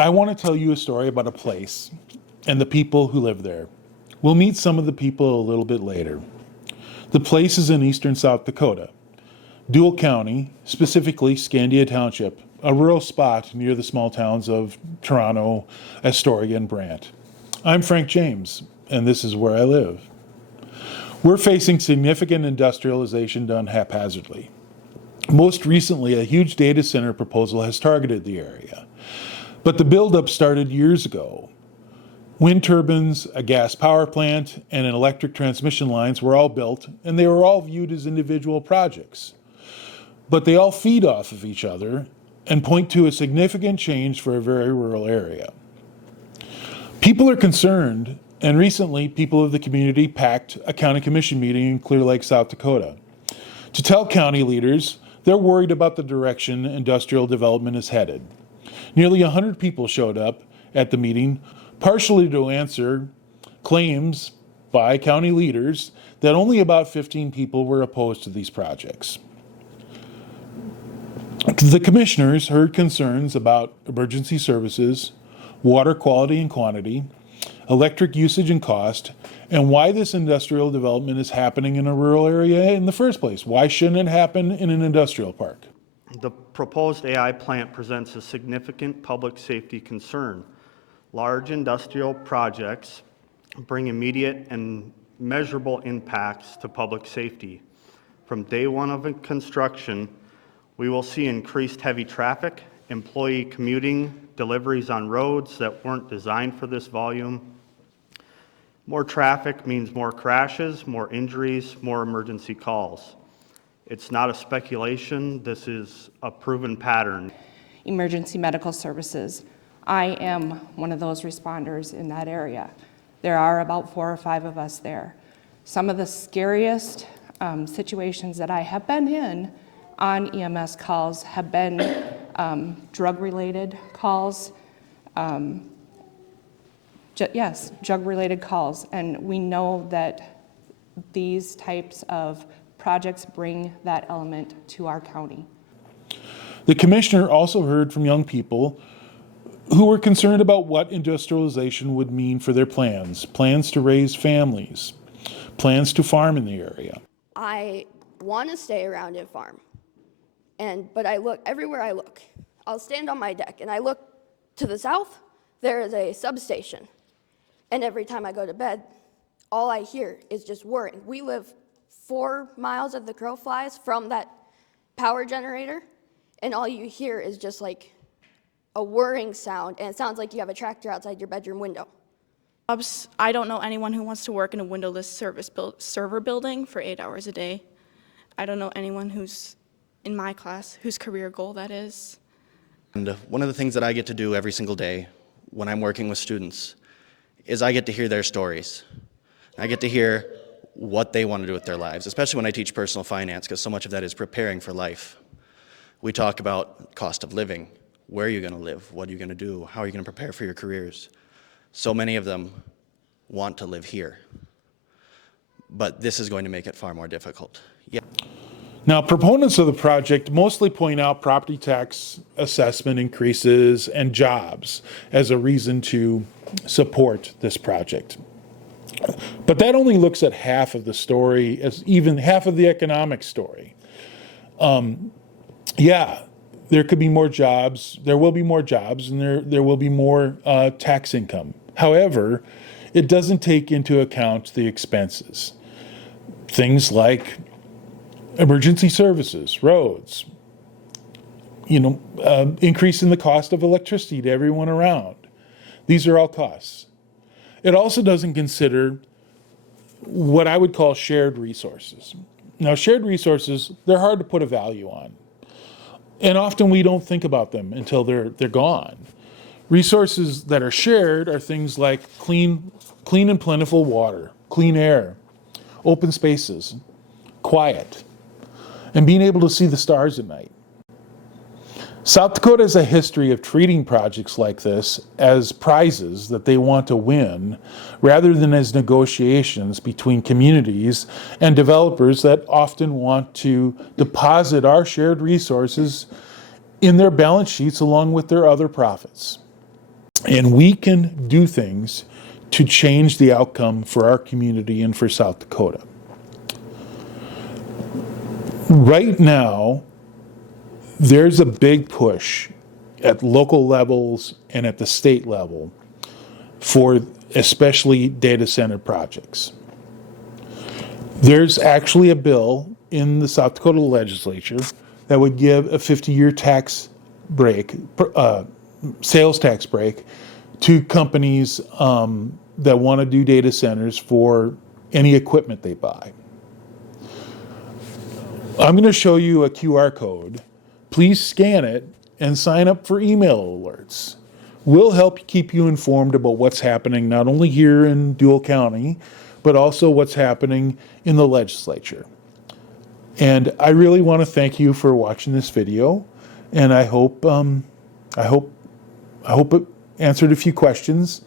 I want to tell you a story about a place and the people who live there. We'll meet some of the people a little bit later. The place is in eastern South Dakota, Deuel County, specifically Scandinavia Township, a rural spot near the small towns of Toronto, Astoria, and Brant. I'm Frank James, and this is where I live. We're facing significant industrialization done haphazardly. Most recently, a huge data center proposal has targeted the area. But the buildup started years ago. Wind turbines, a gas power plant, and an electric transmission lines were all built, and they were all viewed as individual projects. But they all feed off of each other and point to a significant change for a very rural area. People are concerned, and recently people of the community packed a county commission meeting in Clear Lake, South Dakota, to tell county leaders they're worried about the direction industrial development is headed. Nearly 100 people showed up at the meeting, partially to answer claims by county leaders that only about 15 people were opposed to these projects. The commissioners heard concerns about emergency services, water quality and quantity, electric usage and cost, and why this industrial development is happening in a rural area in the first place. Why shouldn't it happen in an industrial park? The proposed AI plant presents a significant public safety concern. Large industrial projects bring immediate and measurable impacts to public safety. From day one of construction, we will see increased heavy traffic, employee commuting, deliveries on roads that weren't designed for this volume. More traffic means more crashes, more injuries, more emergency calls. It's not a speculation, this is a proven pattern. Emergency medical services. I am one of those responders in that area. There are about 4 or 5 of us there. Some of the scariest situations that I have been in on EMS calls have been drug-related calls. Yes, drug-related calls. And we know that these types of projects bring that element to our county. The commissioner also heard from young people who were concerned about what industrialization would mean for their plans to raise families, plans to farm in the area. I want to stay around and farm, but I look everywhere I look. I'll stand on my deck and I look to the south, there is a substation. And every time I go to bed, all I hear is just whirring. We live 4 miles as the crow flies from that power generator, and all you hear is just like a whirring sound, and it sounds like you have a tractor outside your bedroom window. I don't know anyone who wants to work in a windowless server building for 8 hours a day. I don't know anyone who's in my class whose career goal that is. And one of the things that I get to do every single day when I'm working with students is I get to hear their stories. I get to hear what they want to do with their lives, especially when I teach personal finance, because so much of that is preparing for life. We talk about cost of living. Where are you going to live? What are you going to do? How are you going to prepare for your careers? So many of them want to live here, but this is going to make it far more difficult. Yeah. Now, proponents of the project mostly point out property tax assessment increases and jobs as a reason to support this project. But that only looks at half of the story, as even half of the economic story. Yeah, there could be more jobs, there will be more jobs, and there will be more tax income. However, it doesn't take into account the expenses. Things like emergency services, roads, increase in the cost of electricity to everyone around. These are all costs. It also doesn't consider what I would call shared resources. Now, shared resources, they're hard to put a value on. And often we don't think about them until they're gone. Resources that are shared are things like clean and plentiful water, clean air, open spaces, quiet, and being able to see the stars at night. South Dakota has a history of treating projects like this as prizes that they want to win, rather than as negotiations between communities and developers that often want to deposit our shared resources in their balance sheets along with their other profits. And we can do things to change the outcome for our community and for South Dakota. Right now, there's a big push at local levels and at the state level for especially data center projects. There's actually a bill in the South Dakota Legislature that would give a 50-year tax break, sales tax break, to companies that want to do data centers for any equipment they buy. I'm going to show you a QR code. Please scan it and sign up for email alerts. We'll help keep you informed about what's happening not only here in Deuel County, but also what's happening in the legislature. And I really want to thank you for watching this video, and I hope it answered a few questions.